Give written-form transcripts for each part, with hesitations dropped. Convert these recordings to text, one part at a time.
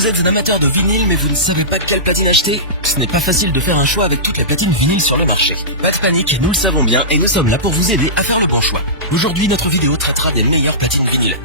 Vous êtes un amateur de vinyle mais vous ne savez pas de quelle platine acheter? Ce n'est pas facile de faire un choix avec toutes les platines vinyles sur le marché. Pas de panique, nous le savons bien et nous sommes là pour vous aider à faire le bon choix. Aujourd'hui, notre vidéo traitera des meilleures platines vinyles.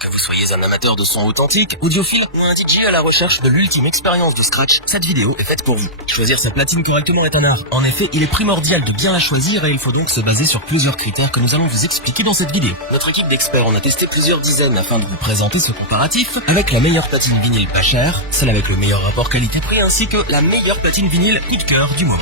Que vous soyez un amateur de son authentique, audiophile ou un DJ à la recherche de l'ultime expérience de scratch, cette vidéo est faite pour vous. Choisir sa platine correctement est un art. En effet, il est primordial de bien la choisir et il faut donc se baser sur plusieurs critères que nous allons vous expliquer dans cette vidéo. Notre équipe d'experts en a testé plusieurs dizaines afin de vous présenter ce comparatif avec la meilleure platine vinyle pas chère, celle avec le meilleur rapport qualité-prix ainsi que la meilleure platine vinyle coup de cœur du moment.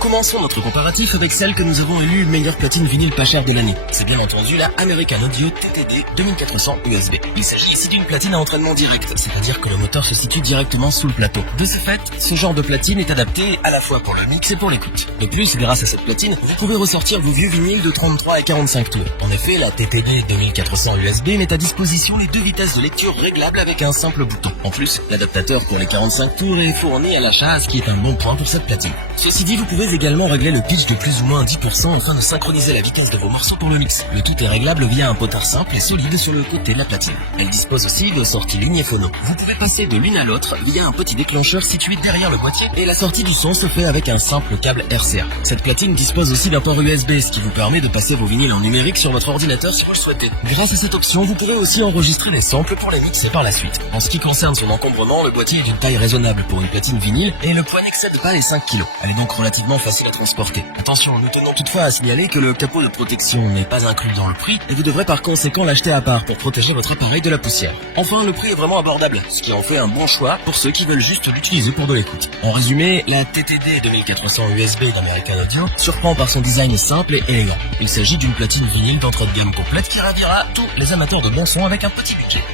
Commençons notre comparatif avec celle que nous avons élue meilleure platine vinyle pas chère de l'année. C'est bien entendu la American Audio TTD 2400 USB. Il s'agit ici d'une platine à entraînement direct, c'est-à-dire que le moteur se situe directement sous le plateau. De ce fait, ce genre de platine est adapté à la fois pour le mix et pour l'écoute. De plus, grâce à cette platine, vous pouvez ressortir vos vieux vinyles de 33 et 45 tours. En effet, la TTD 2400 USB met à disposition les deux vitesses de lecture réglables avec un simple bouton. En plus, l'adaptateur pour les 45 tours est fourni à l'achat, ce qui est un bon point pour cette platine. Ceci dit, vous pouvez également régler le pitch de plus ou moins 10% afin de synchroniser la vitesse de vos morceaux pour le mix. Le tout est réglable via un potard simple et solide sur le côté de la platine. Elle dispose aussi de sorties ligne et phono. Vous pouvez passer de l'une à l'autre via un petit déclencheur situé derrière le boîtier et la sortie du son se fait avec un simple câble RCA. Cette platine dispose aussi d'un port USB, ce qui vous permet de passer vos vinyles en numérique sur votre ordinateur si vous le souhaitez. Grâce à cette option, vous pourrez aussi enregistrer des samples pour les mixer par la suite. En ce qui concerne son encombrement, le boîtier est d'une taille raisonnable pour une platine vinyle et le poids n'excède pas les 5 kg. Elle est donc relativement facile à transporter. Attention, nous tenons toutefois à signaler que le capot de protection n'est pas inclus dans le prix et vous devrez par conséquent l'acheter à part pour protéger votre appareil de la poussière. Enfin, le prix est vraiment abordable, ce qui en fait un bon choix pour ceux qui veulent juste l'utiliser pour de l'écoute. En résumé, la TTD 2400 USB d'American Audio surprend par son design simple et élégant. Il s'agit d'une platine vinyle d'entrée de gamme complète qui ravira tous les amateurs de bon son avec un petit budget.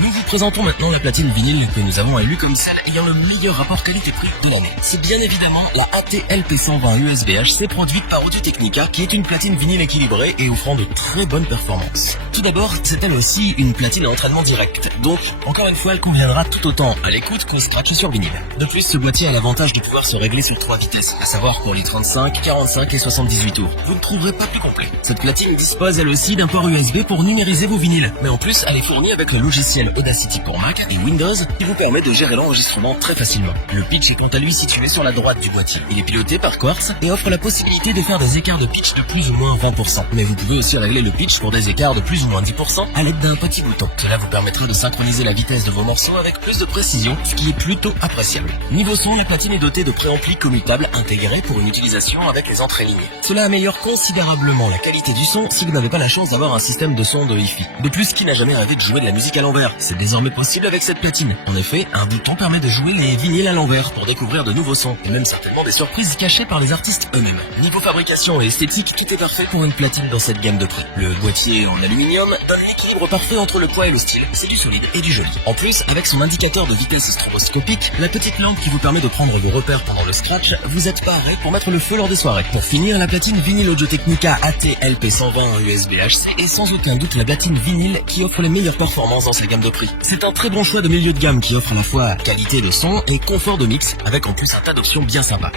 Nous vous présentons maintenant la platine vinyle que nous avons élue comme celle ayant le meilleur rapport qualité-prix de l'année. C'est bien évidemment la AT-LP120 USB-HC produite par Audio-Technica qui est une platine vinyle équilibrée et offrant de très bonnes performances. Tout d'abord, c'est elle aussi une platine à entraînement direct, donc encore une fois elle conviendra tout autant à l'écoute qu'au scratch sur vinyle. De plus, ce boîtier a l'avantage de pouvoir se régler sur 3 vitesses, à savoir pour les 35, 45 et 78 tours. Vous ne trouverez pas plus complet. Cette platine dispose elle aussi d'un port USB pour numériser vos vinyles, mais en plus elle est fournie avec le logiciel Audacity pour Mac et Windows qui vous permet de gérer l'enregistrement très facilement. Le pitch est quant à lui situé sur la droite du boîtier. Il est piloté par Quartz et offre la possibilité de faire des écarts de pitch de plus ou moins 20%. Mais vous pouvez aussi régler le pitch pour des écarts de plus ou moins 10% à l'aide d'un petit bouton. Cela vous permettra de synchroniser la vitesse de vos morceaux avec plus de précision, ce qui est plutôt appréciable. Niveau son, la platine est dotée de préamplis commutables intégrés pour une utilisation avec les entrées lignées. Cela améliore considérablement la qualité du son si vous n'avez pas la chance d'avoir un système de son de hi-fi. De plus, qui n'a jamais rêvé de jouer de la musique à l'envers? C'est désormais possible avec cette platine. En effet, un bouton permet de jouer les vinyles à l'envers pour découvrir de nouveaux sons et même certainement des surprises cachées par les artistes eux-mêmes. Niveau fabrication et esthétique, tout est parfait pour une platine dans cette gamme de prix. Le boîtier en aluminium donne l'équilibre parfait entre le poids et le style. C'est du solide et du joli. En plus, avec son indicateur de vitesse stroboscopique, la petite lampe qui vous permet de prendre vos repères pendant le scratch, vous êtes paré pour mettre le feu lors des soirées. Pour finir, la platine vinyle Audio-Technica AT-LP120 USB-HC est sans aucun doute la platine vinyle qui offre les meilleures performances dans cette gamme de prix. C'est un très bon choix de milieu de gamme qui offre à la fois qualité de son et confort de mix avec en plus un tas d'options bien sympas.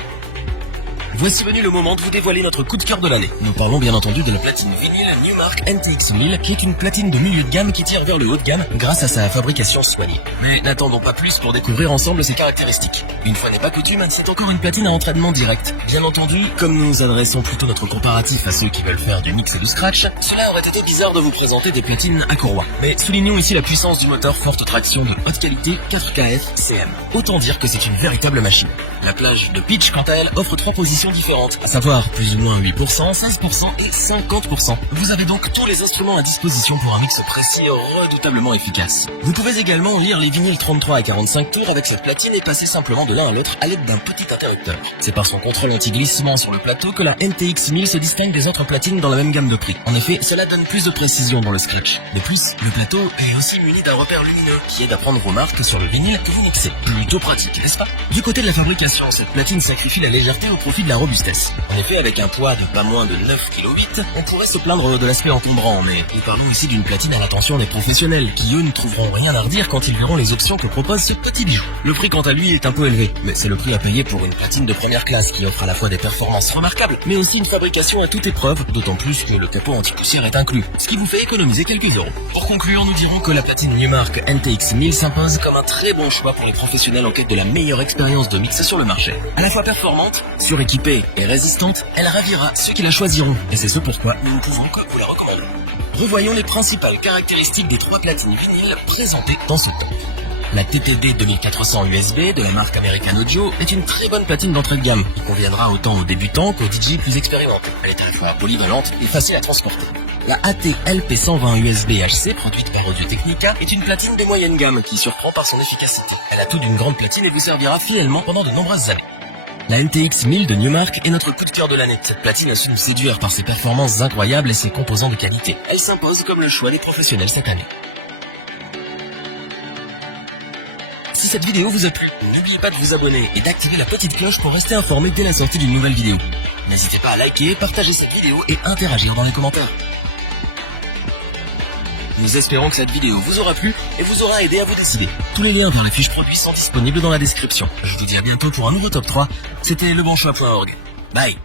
Voici venu le moment de vous dévoiler notre coup de cœur de l'année. Nous parlons bien entendu de la platine vinyle Numark NTX 1000 qui est une platine de milieu de gamme qui tire vers le haut de gamme grâce à sa fabrication soignée. Mais n'attendons pas plus pour découvrir ensemble ses caractéristiques. Une fois n'est pas coutume, c'est encore une platine à entraînement direct. Bien entendu, comme nous adressons plutôt notre comparatif à ceux qui veulent faire du mix et du scratch, cela aurait été bizarre de vous présenter des platines à courroie. Mais soulignons ici la puissance du moteur forte traction de haute qualité 4KF CM. Autant dire que c'est une véritable machine. La plage de pitch, quant à elle, offre 3 positions différentes, à savoir plus ou moins 8%, 16% et 50%. Vous avez donc tous les instruments à disposition pour un mix précis et redoutablement efficace. Vous pouvez également lire les vinyles 33 et 45 tours avec cette platine et passer simplement de l'un à l'autre à l'aide d'un petit interrupteur. C'est par son contrôle anti-glissement sur le plateau que la NTX 1000 se distingue des autres platines dans la même gamme de prix. En effet, cela donne plus de précision dans le scratch. De plus, le plateau est aussi muni d'un repère lumineux qui aide à prendre vos marques sur le vinyle que vous mixez. Plutôt pratique, n'est-ce pas? Du côté de la fabrication, cette platine sacrifie la légèreté au profit de la robustesse. En effet, avec un poids de pas moins de 9,8 kg, on pourrait se plaindre de l'aspect encombrant, mais nous parlons ici d'une platine à l'attention des professionnels, qui eux ne trouveront rien à redire quand ils verront les options que propose ce petit bijou. Le prix quant à lui est un peu élevé, mais c'est le prix à payer pour une platine de première classe qui offre à la fois des performances remarquables, mais aussi une fabrication à toute épreuve, d'autant plus que le capot anti-poussière est inclus, ce qui vous fait économiser quelques euros. Pour conclure, nous dirons que la platine Newmark NTX 1000 s'impose comme un très bon choix pour les professionnels en quête de la meilleure expérience de mix sur le marché. À la fois performante, suréquipée et résistante, elle ravira ceux qui la choisiront, et c'est ce pourquoi nous ne pouvons que vous la recommander. Revoyons les principales caractéristiques des 3 platines vinyles présentées dans ce top. La TTD 2400 USB de la marque American Audio est une très bonne platine d'entrée de gamme, qui conviendra autant aux débutants qu'aux DJ plus expérimentés. Elle est à la fois polyvalente et facile à transporter. La AT-LP120 USB HC produite par Audio-Technica est une platine de moyenne gamme qui surprend par son efficacité. Elle a tout d'une grande platine et vous servira fidèlement pendant de nombreuses années. La NTX 1000 de Newmark est notre coup de cœur de l'année. Cette platine a su nous séduire par ses performances incroyables et ses composants de qualité. Elle s'impose comme le choix des professionnels cette année. Si cette vidéo vous a plu, n'oubliez pas de vous abonner et d'activer la petite cloche pour rester informé dès la sortie d'une nouvelle vidéo. N'hésitez pas à liker, partager cette vidéo et interagir dans les commentaires. Nous espérons que cette vidéo vous aura plu et vous aura aidé à vous décider. Tous les liens vers les fiches produits sont disponibles dans la description. Je vous dis à bientôt pour un nouveau top 3. C'était lebonchoix.org. Bye.